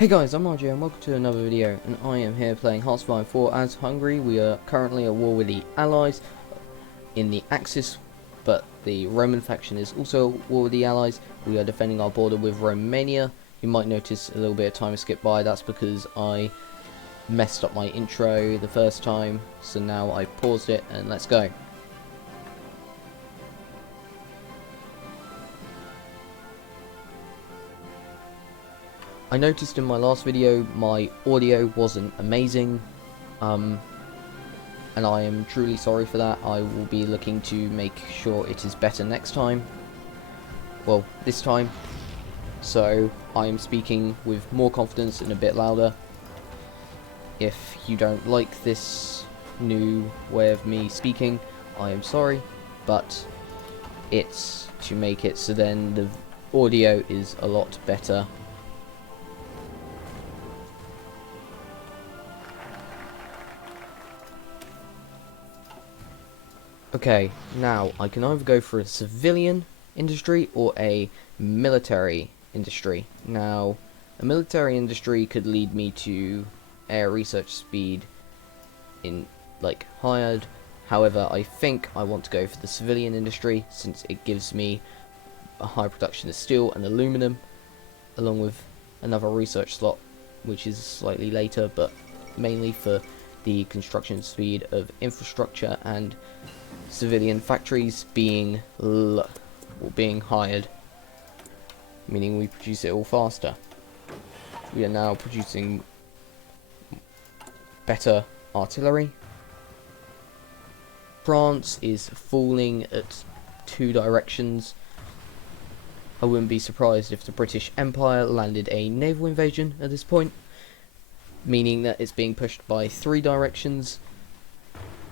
Hey guys, I'm RJ and welcome to another video, and I am here playing Hoi4 as Hungary. We are currently at war with the Allies in the Axis, but the Roman faction is also at war with the Allies. We are defending our border with Romania. You might notice a little bit of time skip by. That's because I messed up my intro the first time, so now I paused it and let's go. I noticed in my last video my audio wasn't amazing, and I am truly sorry for that. I will be looking to make sure it is better next time. Well, this time. So I am speaking with more confidence and a bit louder. If you don't like this new way of me speaking, I am sorry, but it's to make it so then the audio is a lot better. Okay, now I can either go for a civilian industry or a military industry. Now, a military industry could lead me to air research speed in, like, hired. However, I think I want to go for the civilian industry since it gives me a high production of steel and aluminum, along with another research slot, which is slightly later, but mainly for the construction speed of infrastructure and civilian factories being hired, meaning we produce it all faster. We are now producing better artillery. France is falling at two directions. I wouldn't be surprised if the British Empire landed a naval invasion at this point, meaning that it's being pushed by three directions.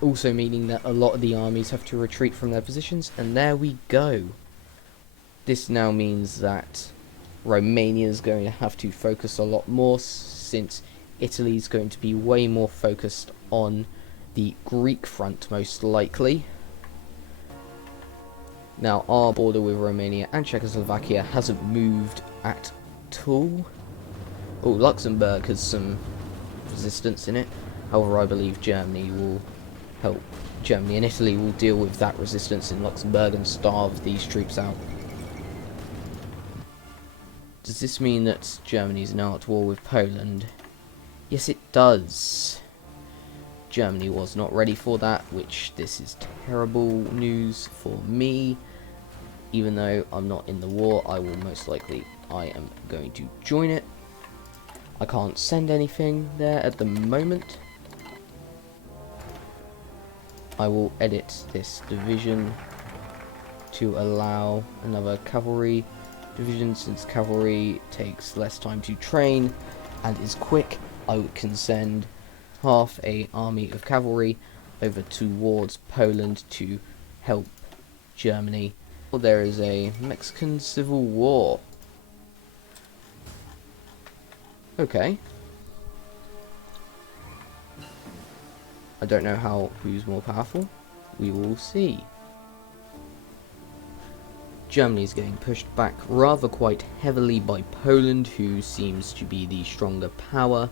Also meaning that a lot of the armies have to retreat from their positions, and there we go. This now means that Romania is going to have to focus a lot more, since Italy is going to be way more focused on the Greek front, most likely. Now, our border with Romania and Czechoslovakia hasn't moved at all. Oh, Luxembourg has some resistance in it. However, I believe Germany and Italy will deal with that resistance in Luxembourg and starve these troops out. Does this mean that Germany is now at war with Poland? Yes, it does. Germany was not ready for that, which this is terrible news for me. Even though I'm not in the war, I am going to join it. I can't send anything there at the moment. I will edit this division to allow another cavalry division, since cavalry takes less time to train and is quick. I can send half a army of cavalry over towards Poland to help Germany. There is a Mexican civil war. Okay. I don't know who's more powerful. We will see. Germany is getting pushed back rather quite heavily by Poland, who seems to be the stronger power.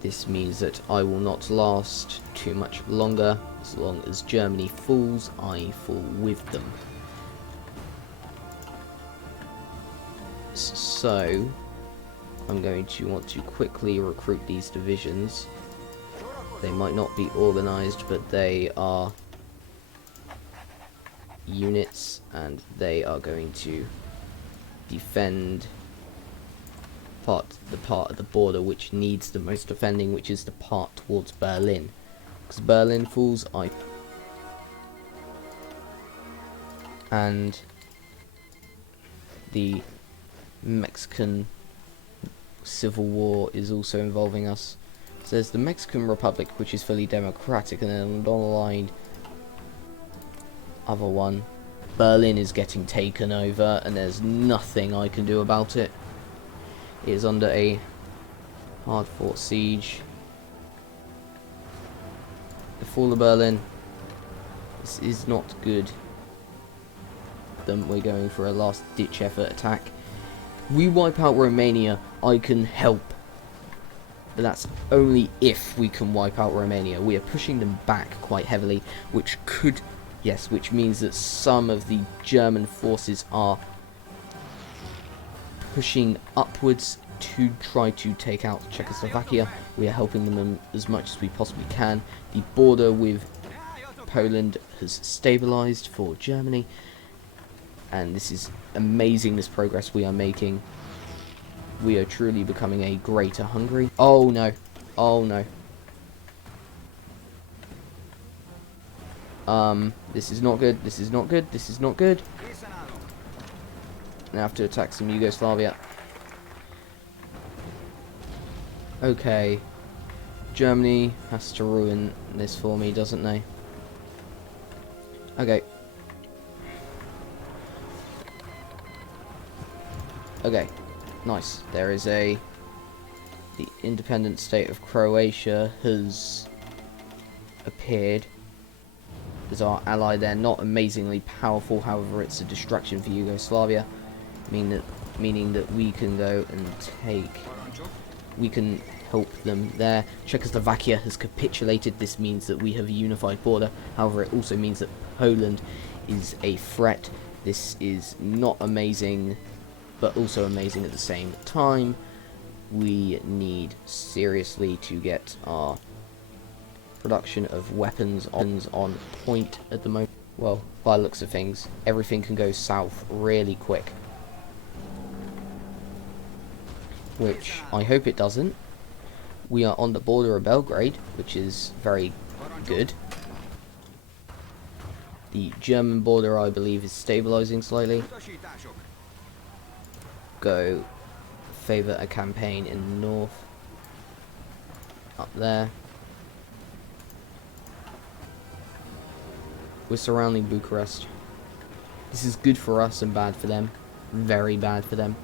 This means that I will not last too much longer. As long as Germany falls, I fall with them. So, I'm going to want to quickly recruit these divisions. They might not be organised, but they are units, and they are going to defend the part of the border which needs the most defending, which is the part towards Berlin. Because Berlin falls, and the Mexican civil war is also involving us. So there's the Mexican Republic, which is fully democratic, and then on the line, other one, Berlin is getting taken over, and there's nothing I can do about it. It is under a hard-fought siege. The fall of Berlin. This is not good. Then we're going for a last-ditch effort attack. We wipe out Romania, I can help but that's only if we can wipe out Romania. We are pushing them back quite heavily, which could, yes, which means that some of the German forces are pushing upwards to try to take out Czechoslovakia. We are helping them as much as we possibly can. The border with Poland has stabilized for Germany, and this is amazing, this progress we are making. We are truly becoming a greater Hungary. Oh no, oh no. This is not good, this is not good, this is not good. I have to attack some Yugoslavia. Okay. Germany has to ruin this for me, doesn't they? Okay. Okay. Nice. There is the independent state of Croatia has appeared as our ally. They're not amazingly powerful, however it's a distraction for Yugoslavia, meaning that we can go and we can help them there. Czechoslovakia has capitulated. This means that we have a unified border. However, it also means that Poland is a threat. This is not amazing, but also amazing at the same time. We need seriously to get our production of weapons on point at the moment. Well, by the looks of things, everything can go south really quick, which I hope it doesn't. We are on the border of Belgrade, which is very good. The German border, I believe, is stabilizing slightly. Go favor a campaign in the north. Up there. We're surrounding Bucharest. This is good for us and bad for them. Very bad for them.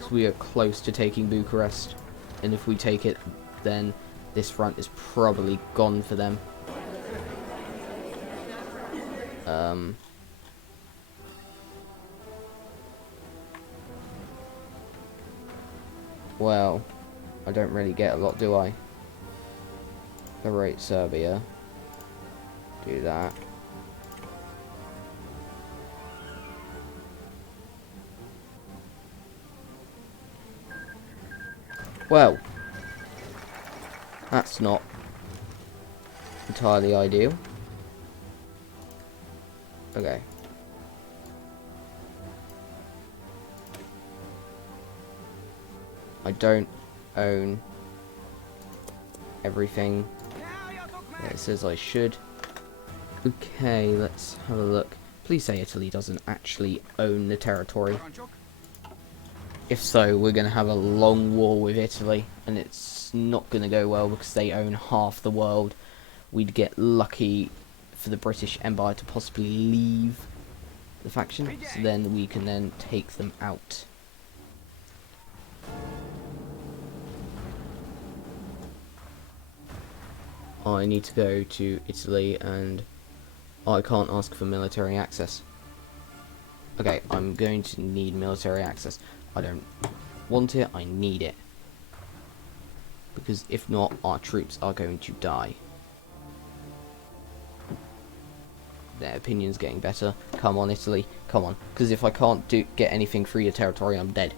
So we are close to taking Bucharest. And if we take it, then this front is probably gone for them. Well, I don't really get a lot, do I? Liberate Serbia. Do that. Well, that's not entirely ideal. Okay. I don't own everything that it says I should. Okay, let's have a look. Please say Italy doesn't actually own the territory. If so, we're going to have a long war with Italy, and it's not going to go well because they own half the world. We'd get lucky for the British Empire to possibly leave the faction, so then we can then take them out. I need to go to Italy, and I can't ask for military access. Okay, I'm going to need military access. I don't want it, I need it. Because if not, our troops are going to die. Their opinion's getting better. Come on, Italy, come on. Because if I can't get anything through your territory, I'm dead.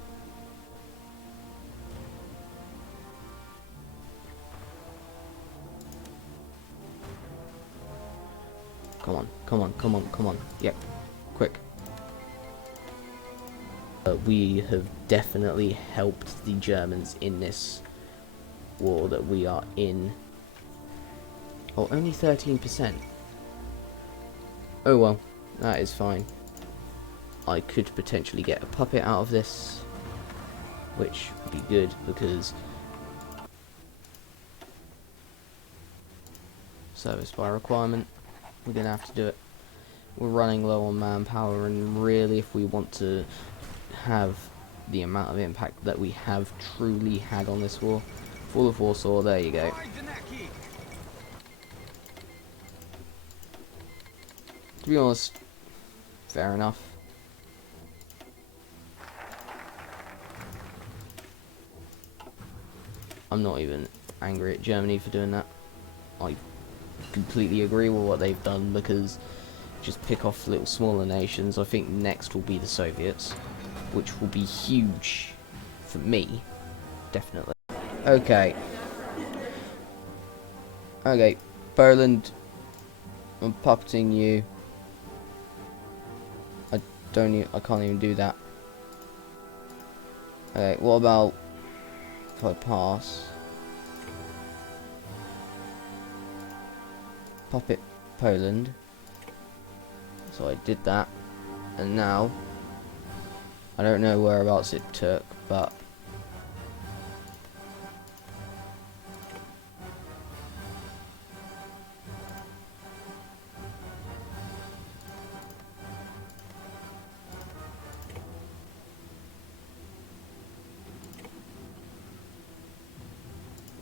Come on, come on, come on, come on. Yep, quick. We have definitely helped the Germans in this war that we are in. Oh, only 13%. Oh well, that is fine. I could potentially get a puppet out of this, which would be good because service by requirement. We're gonna have to do it. We're running low on manpower, and really, if we want to have the amount of impact that we have truly had on this war, full of Warsaw, there you go. To be honest, fair enough. I'm not even angry at Germany for doing that. I completely agree with what they've done, because just pick off little smaller nations. I think next will be the Soviets, which will be huge for me, definitely. Okay. Okay, Poland, I'm puppeting you. I can't even do that. Okay, what about if I pass? Puppet Poland. So I did that, and now I don't know whereabouts it took, but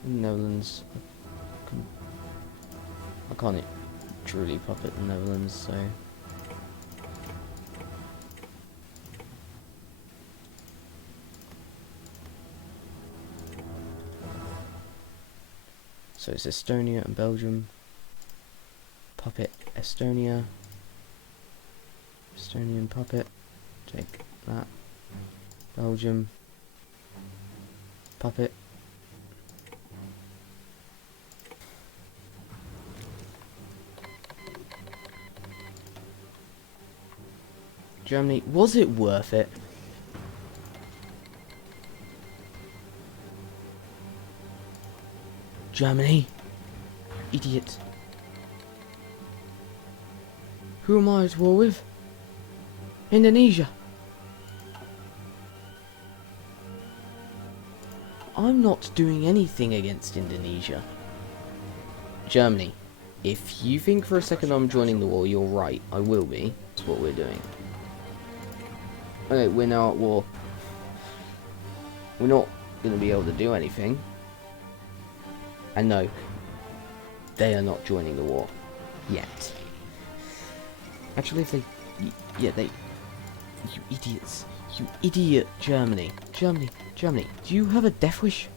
Netherlands. I can't truly puppet the Netherlands, so. So it's Estonia and Belgium. Puppet Estonia. Estonian puppet. Take that. Belgium. Puppet. Germany. Was it worth it? Germany. Idiot. Who am I at war with? Indonesia. I'm not doing anything against Indonesia. Germany. If you think for a second I'm joining the war, you're right. I will be. That's what we're doing. Okay, we're now at war. We're not going to be able to do anything. And no, they are not joining the war yet. Actually, if they, yeah, they, you idiots, you idiot, Germany, Germany, do you have a death wish?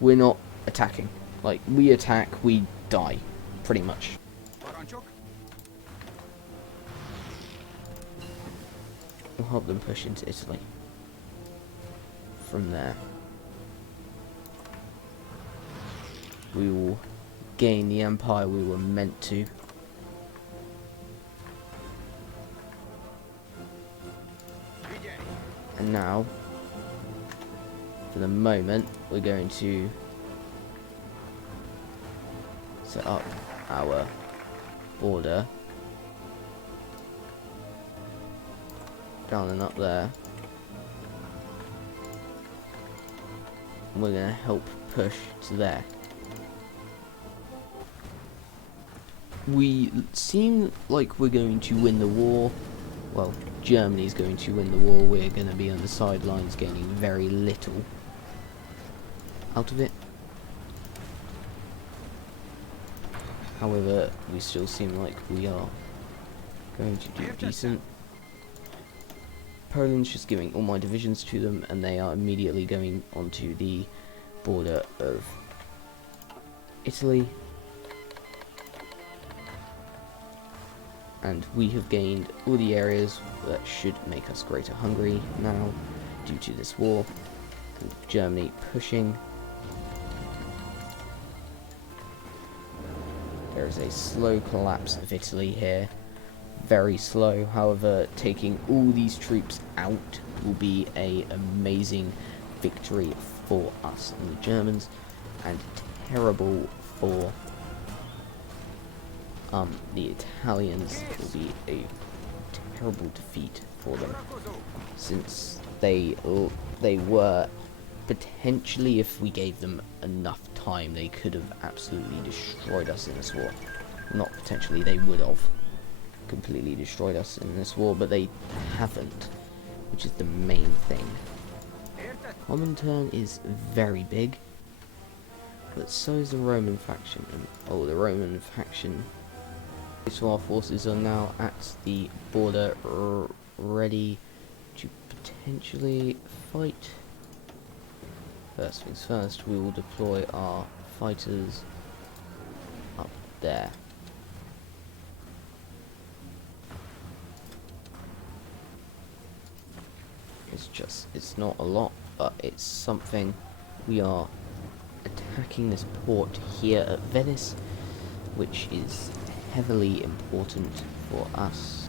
We're not attacking. Like, we attack, we die, pretty much. We'll help them push into Italy. From there, we will gain the empire we were meant to. And now, for the moment, we're going to set up our border down and up there. And we're going to help push to there. We seem like we're going to win the war. Well, Germany's going to win the war. We're going to be on the sidelines, gaining very little out of it. However, we still seem like we are going to do decent. Poland's just giving all my divisions to them, and they are immediately going onto the border of Italy. And we have gained all the areas that should make us Greater Hungary now, due to this war. And Germany pushing. There is a slow collapse of Italy here. Very slow. However, taking all these troops out will be an amazing victory for us and the Germans, and terrible for the Italians. Will be a terrible defeat for them, since they were potentially, if we gave them enough time, they could have absolutely destroyed us in this war. Not potentially, they would have completely destroyed us in this war, but they haven't, which is the main thing. Comintern is very big, but so is the Roman faction. And oh, the Roman faction. So our forces are now at the border, ready to potentially fight. First things first, we will deploy our fighters up there. It's not a lot, but it's something. We are attacking this port here at Venice, which is heavily important for us.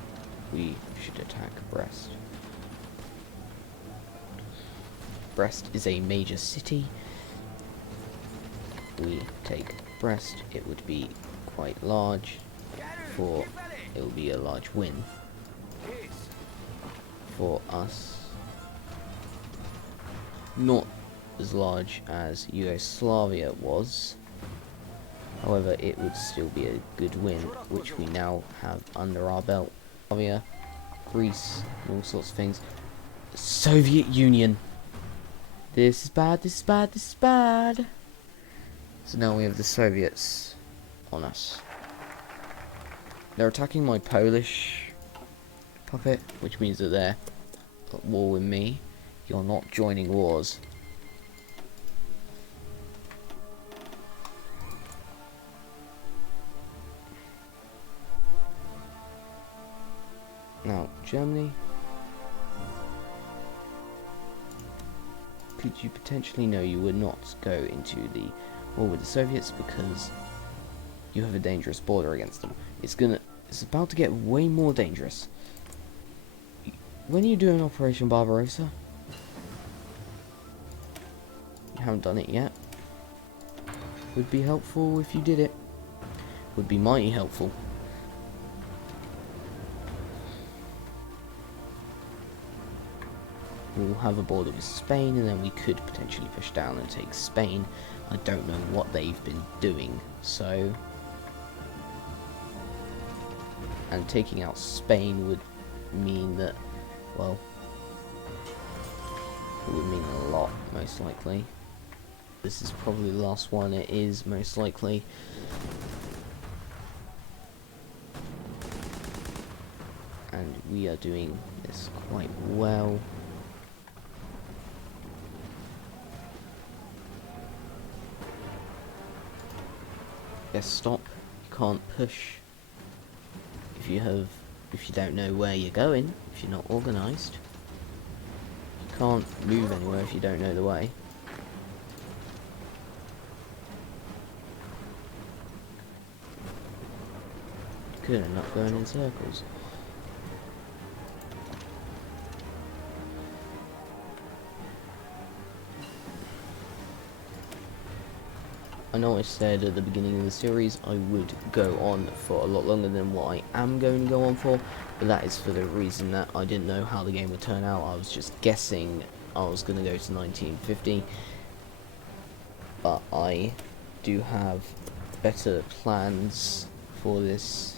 We should attack Brest. Brest is a major city. We take Brest, it would be quite large, for it will be a large win for us. Not as large as Yugoslavia was, however it would still be a good win, which we now have under our belt. Yugoslavia, Greece, all sorts of things. Soviet Union. This is bad, this is bad, this is bad. So now we have the Soviets on us. They're attacking my Polish puppet, which means that they're at war with me. You're not joining wars. Now, Germany. Could you potentially know you would not go into the war with the Soviets because you have a dangerous border against them. It's about to get way more dangerous. When are you doing Operation Barbarossa? You haven't done it yet. Would be helpful if you did it. Would be mighty helpful. We'll have a border with Spain, and then we could potentially push down and take Spain. I don't know what they've been doing, so... And taking out Spain would mean that, well... it would mean a lot, most likely. This is probably the last one. It is, most likely. And we are doing this quite well. Yes, stop. You can't push. If you don't know where you're going, if you're not organised, you can't move anywhere if you don't know the way. You could end up going in circles. I know I said at the beginning of the series I would go on for a lot longer than what I am going to go on for, but that is for the reason that I didn't know how the game would turn out. I was just guessing I was going to go to 1950, but I do have better plans for this,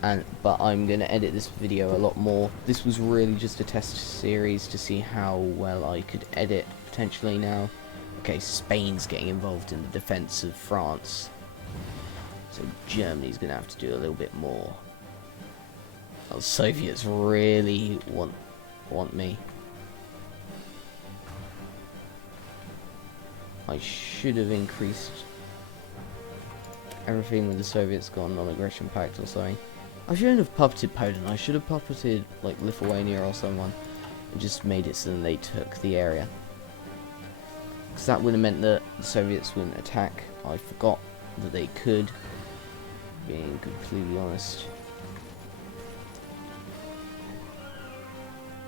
but I'm going to edit this video a lot more. This was really just a test series to see how well I could edit potentially now. Okay, Spain's getting involved in the defense of France, so Germany's going to have to do a little bit more. The Soviets really want me. I should have increased everything with the Soviets got a non-aggression pact or something. I shouldn't have puppeted Poland. I should have puppeted like Lithuania or someone and just made it so that they took the area. Because that would have meant that the Soviets wouldn't attack. I forgot that they could, being completely honest.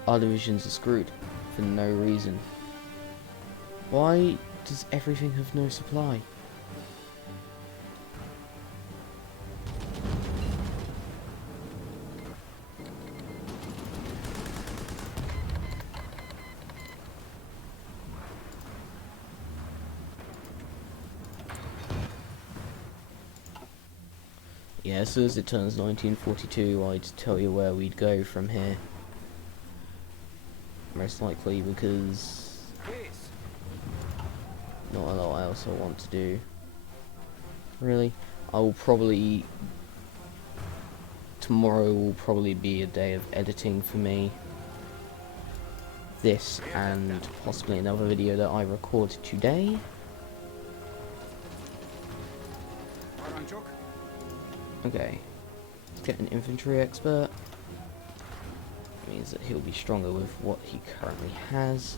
Our divisions are screwed for no reason. Why does everything have no supply? Yeah, as soon as it turns 1942, I'd tell you where we'd go from here. Most likely because not a lot else I want to do. Really, I will probably... Tomorrow will probably be a day of editing for me. this and possibly another video that I record today. Okay, let's get an infantry expert. Means that he'll be stronger with what he currently has.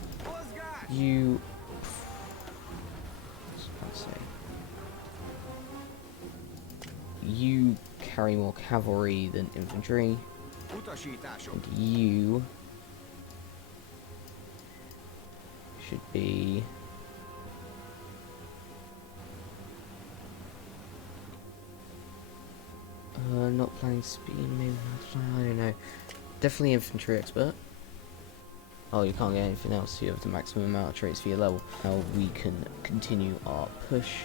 You, let's say, you carry more cavalry than infantry, and you should be not planning speed, maybe I don't know. Definitely infantry expert. Oh, you can't get anything else. You have the maximum amount of traits for your level. Now we can continue our push.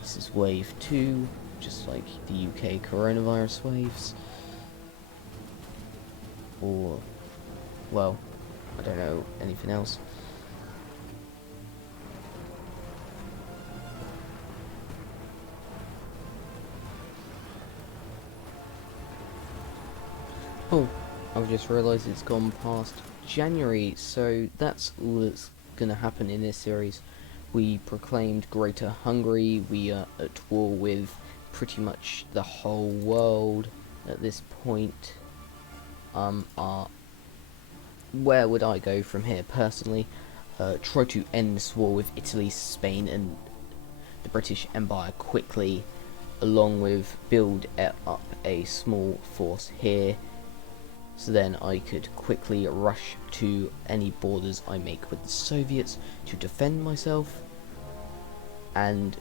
This is wave 2, just like the UK coronavirus waves. Or, well, I don't know anything else. Oh, I've just realised it's gone past January, so that's all that's going to happen in this series. We proclaimed Greater Hungary. We are at war with pretty much the whole world at this point. Where would I go from here personally? Try to end this war with Italy, Spain and the British Empire quickly, along with build up a small force here, so then I could quickly rush to any borders I make with the Soviets to defend myself and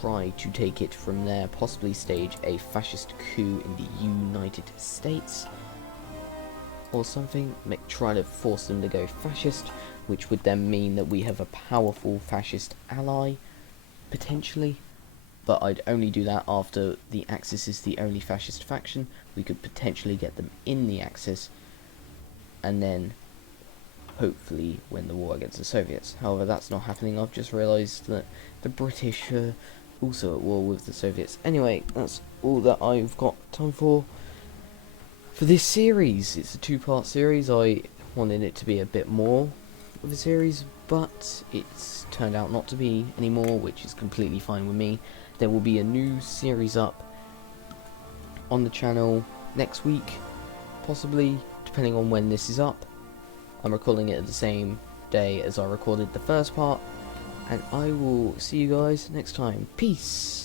try to take it from there, possibly stage a fascist coup in the United States or something, try to force them to go fascist, which would then mean that we have a powerful fascist ally, potentially. But I'd only do that after the Axis is the only fascist faction. We could potentially get them in the Axis, and then hopefully win the war against the Soviets. However, that's not happening. I've just realised that the British are also at war with the Soviets. Anyway, that's all that I've got time for this series. It's a 2-part series. I wanted it to be a bit more of a series, but it's turned out not to be anymore, which is completely fine with me. There will be a new series up on the channel next week, possibly, depending on when this is up. I'm recording it at the same day as I recorded the first part, and I will see you guys next time. Peace!